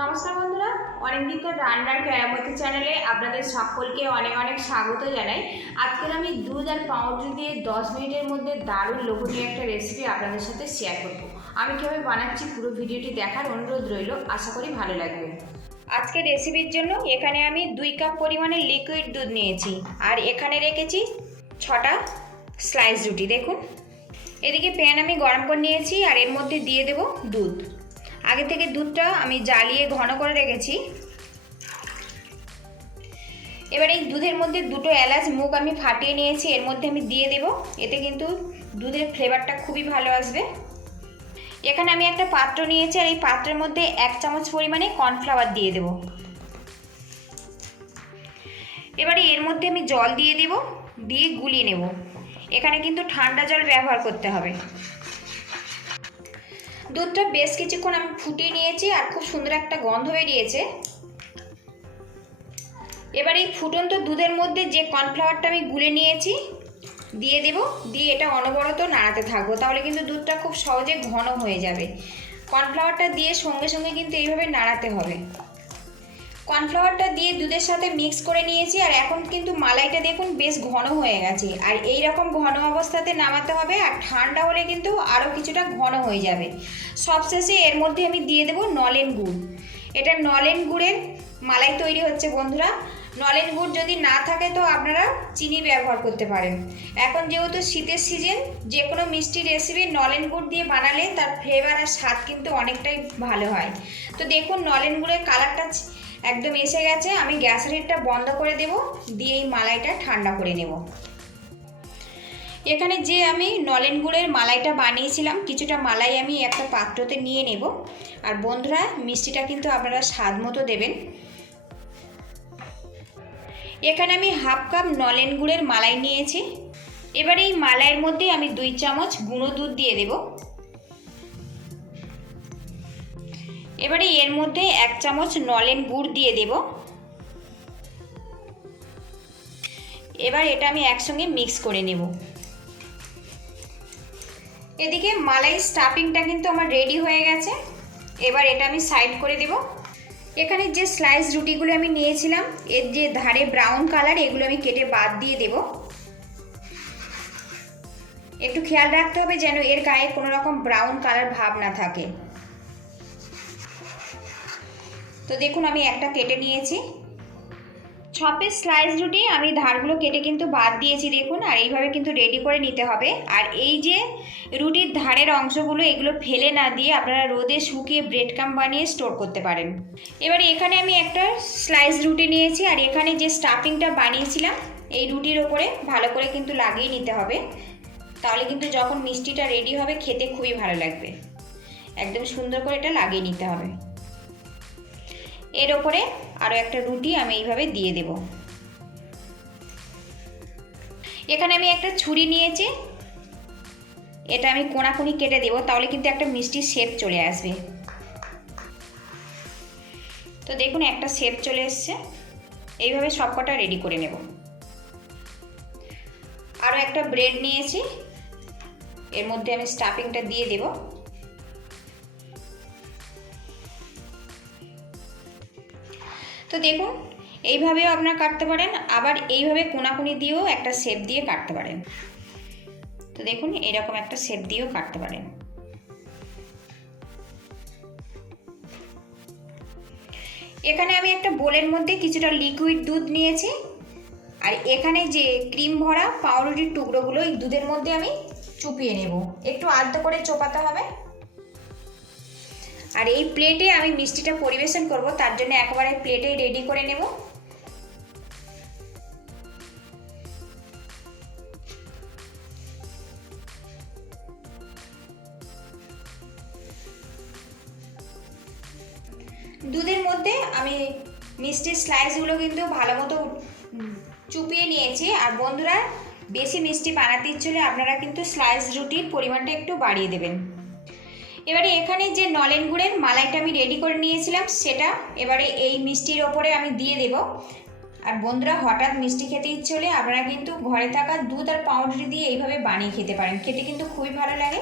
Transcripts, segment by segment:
নমস্কার বন্ধুরা, অনেকদিন তো রান্নার কেরামতি চ্যানেলে আপনাদের সকলকে অনেক অনেক স্বাগত জানাই। আজকের আমি দুধ আর পাউরুটি দিয়ে 10 মিনিটের মধ্যে দারুণ লোভনীয় একটা রেসিপি আপনাদের সাথে শেয়ার করব। আমি কীভাবে বানাচ্ছি পুরো ভিডিওটি দেখার অনুরোধ রইল, আশা করি ভালো লাগবে। আজকে রেসিপির জন্য এখানে আমি 2 কাপ পরিমাণে লিকুইড দুধ নিয়েছি আর এখানে রেখেছি 6টা স্লাইস রুটি। দেখুন, এদিকে প্যান আমি গরম করে নিয়েছি আর এর মধ্যে দিয়ে দেব দুধ। আগে থেকে দুধটা আমি জ্বালিয়ে ঘন করে রেখেছি। এবার এই দুধের মধ্যে 2টো এলাচ মুখ আমি ফাটিয়ে নিয়েছি, এর মধ্যে আমি দিয়ে দেব। এতে কিন্তু দুধের ফ্লেভারটা খুবই ভালো আসবে। এখানে আমি একটা পাত্র নিয়েছি আর এই পাত্রের মধ্যে 1 চামচ পরিমাণে কর্নফ্লাওয়ার দিয়ে দেব। এবারে এর মধ্যে আমি জল দিয়ে দেব, দিয়ে গুলিয়ে নেব। এখানে কিন্তু ঠান্ডা জল ব্যবহার করতে হবে। দুধটা বেশ কিছুক্ষণ আমি ফুটিয়ে নিয়েছি আর খুব সুন্দর একটা গন্ধ বেরিয়েছে। এবার এই ফুটন্ত দুধের মধ্যে যে কর্নফ্লাওয়ারটা আমি গুলে নিয়েছি দিয়ে দেব, দিয়ে এটা অনবরত নাড়াতে থাকবো, তাহলে কিন্তু দুধটা খুব সহজে ঘন হয়ে যাবে। কর্নফ্লাওয়ারটা দিয়ে সঙ্গে সঙ্গে কিন্তু এইভাবে নাড়াতে হবে। কর্নফ্লাওয়ারটা দিয়ে দুধের সাথে মিক্স করে নিয়েছি আর এখন কিন্তু মালাইটা দেখুন বেশ ঘন হয়ে গেছে। আর এই রকম ঘন অবস্থাতে নামাতে হবে, আর ঠান্ডা হলে কিন্তু আরও কিছুটা ঘন হয়ে যাবে। সবশেষে এর মধ্যে আমি দিয়ে দেব নলেন গুড়। এটা নলেন গুড়ের মালাই তৈরি হচ্ছে বন্ধুরা। নলেন গুড় যদি না থাকে তো আপনারা চিনি ব্যবহার করতে পারেন। এখন যেহেতু শীতের সিজন, যে কোনো মিষ্টি রেসিপি নলেন গুড় দিয়ে বানালে তার ফ্লেভার আর স্বাদ কিন্তু অনেকটাই ভালো হয়। তো দেখুন নলেন গুড়ের কালারটা একদম এসে গেছে। আমি গ্যাসের হিটটা বন্ধ করে দেব, দিয়ে এই মালাইটা ঠান্ডা করে নেব। এখানে যে আমি নলেন গুড়ের মালাইটা বানিয়েছিলাম, কিছুটা মালাই আমি একটা পাত্রতে নিয়ে নেব। আর বন্ধুরা, মিষ্টিটা কিন্তু আপনারা স্বাদ মতো দেবেন। এখানে আমি 1/2 কাপ নলেন গুড়ের মালাই নিয়েছি। এবার এই মালাইয়ের মধ্যে আমি 2 চামচ গুঁড়ো দুধ দিয়ে দেব। এবারে এর মধ্যে 1 চামচ নলেন গুড় দিয়ে দেব। এবার এটা আমি একসঙ্গে মিক্স করে নেব। এদিকে মালাই স্টাফিংটা কিন্তু আমার রেডি হয়ে গেছে। এবার এটা আমি সাইড করে দেব। এখানে যে স্লাইস রুটিগুলো আমি নিয়েছিলাম, এর যে ধারে ব্রাউন কালার, এগুলো আমি কেটে বাদ দিয়ে দেব। একটু খেয়াল রাখতে হবে যেন এর গায়ে কোনো রকম ব্রাউন কালার ভাব না থাকে। তো দেখুন আমি একটা কেটে নিয়েছি। 6 পিস স্লাইস রুটি আমি ধারগুলো কেটে কিন্তু বাদ দিয়েছি দেখুন। আর এইভাবে কিন্তু রেডি করে নিতে হবে। আর এই যে রুটির ধারের অংশগুলো, এগুলো ফেলে না দিয়ে আপনারা রোদে শুকিয়ে ব্রেড ক্রাম্ব বানিয়ে স্টোর করতে পারেন। এবারে এখানে আমি একটা স্লাইস রুটি নিয়েছি আর এখানে যে স্টাফিংটা বানিয়েছিলাম এই রুটির ওপরে ভালো করে কিন্তু লাগিয়ে নিতে হবে। তাহলে কিন্তু যখন মিষ্টিটা রেডি হবে খেতে খুবই ভালো লাগবে। একদম সুন্দর করে এটা লাগিয়ে নিতে হবে। এর ওপরে আরও একটা রুটি আমি এইভাবে দিয়ে দেব। এখানে আমি একটা ছুরি নিয়েছি, এটা আমি কোণাকুনি কেটে দেব, তাহলে কিন্তু একটা মিষ্টি শেপ চলে আসবে। তো দেখুন একটা শেপ চলে এসছে। এইভাবে সবকটা রেডি করে নেব। আরও একটা ব্রেড নিয়েছি, এর মধ্যে আমি স্টাফিংটা দিয়ে দেব। তো দেখুন এইভাবেও আপনারা কাটতে পারেন, আবার এইভাবে কোণাকুনি দিয়েও একটা শেপ দিয়ে কাটতে পারেন। তো দেখুন এরকম একটা শেপ দিয়েও কাটতে পারেন। এখানে আমি একটা বোলের মধ্যে কিছুটা লিকুইড দুধ নিয়েছি আর এখানে যে ক্রিম ভরা পাউরুটির টুকরোগুলো এই দুধের মধ্যে আমি চুপিয়ে নেব। একটু আলতো করে চোপাতে হবে। আর এই প্লেটে আমি মিষ্টিটা পরিবেশন করব, তার জন্য একবারে প্লেটেই রেডি করে নেব। দুধের মধ্যে আমি মিষ্টির স্লাইসগুলো কিন্তু ভালো মতো চুপিয়ে নিয়েছি। আর বন্ধুরা, বেশি মিষ্টি বানাতে ইচ্ছে হলে আপনারা কিন্তু স্লাইস রুটির পরিমাণটা একটু বাড়িয়ে দেবেন। এবারে এখানে যে নলেন গুড়ের মালাইটা আমি রেডি করে নিয়েছিলাম সেটা এবারে এই মিষ্টির ওপরে আমি দিয়ে দেব। আর বন্ধুরা, হঠাৎ মিষ্টি খেতে ইচ্ছে হলে আপনারা কিন্তু ঘরে থাকা দুধ আর পাউরুটি দিয়ে এইভাবে বানিয়ে খেতে পারেন, খেতে কিন্তু খুবই ভালো লাগে।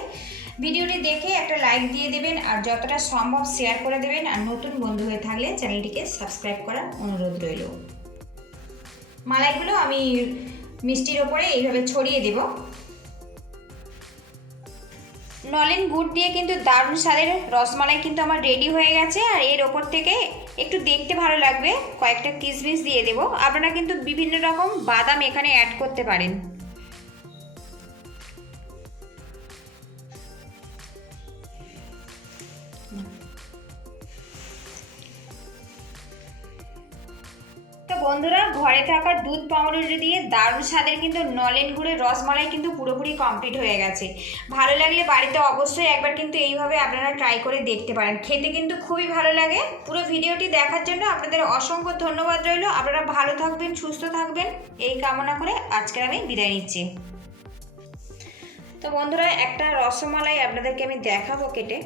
ভিডিওটি দেখে একটা লাইক দিয়ে দেবেন আর যতটা সম্ভব শেয়ার করে দেবেন, আর নতুন বন্ধু হয়ে থাকলে চ্যানেলটিকে সাবস্ক্রাইব করার অনুরোধ রইল। মালাইগুলো আমি মিষ্টির ওপরে এইভাবে ছড়িয়ে দেব। নলেন গুড় দিয়ে কিন্তু দারুণ স্বাদের রসমালাই কিন্তু আমার রেডি হয়ে গেছে। আর এর ওপর থেকে একটু দেখতে ভালো লাগবে কয়েকটা কিশমিশ দিয়ে দেব। আপনারা কিন্তু বিভিন্ন রকম বাদাম এখানে অ্যাড করতে পারেন। তো বন্ধুরা, ঘরে থাকা দুধ পাউরুটি দিয়ে দারুণ স্বাদের কিন্তু নলেন গুড়ের রসমালাই কিন্তু পুরোপুরি কমপ্লিট হয়ে গেছে। ভালো লাগলে বাড়িতে অবশ্যই একবার কিন্তু এইভাবে আপনারা ট্রাই করে দেখতে পারেন, খেতে কিন্তু খুবই ভালো লাগে। পুরো ভিডিওটি দেখার জন্য আপনাদের অসংখ্য ধন্যবাদ রইল। আপনারা ভালো থাকবেন, সুস্থ থাকবেন এই কামনা করে আজকে আমি বিদায় নিচ্ছি। তো বন্ধুরা, একটা রসমালাই আপনাদেরকে আমি দেখাবো কেটে।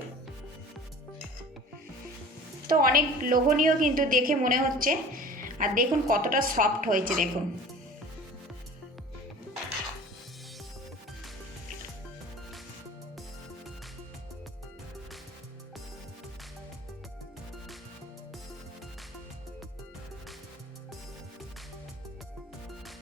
তো অনেক লোভনীয় কিন্তু দেখে মনে হচ্ছে, আর দেখুন কতটা সফট হয়েছে দেখুন।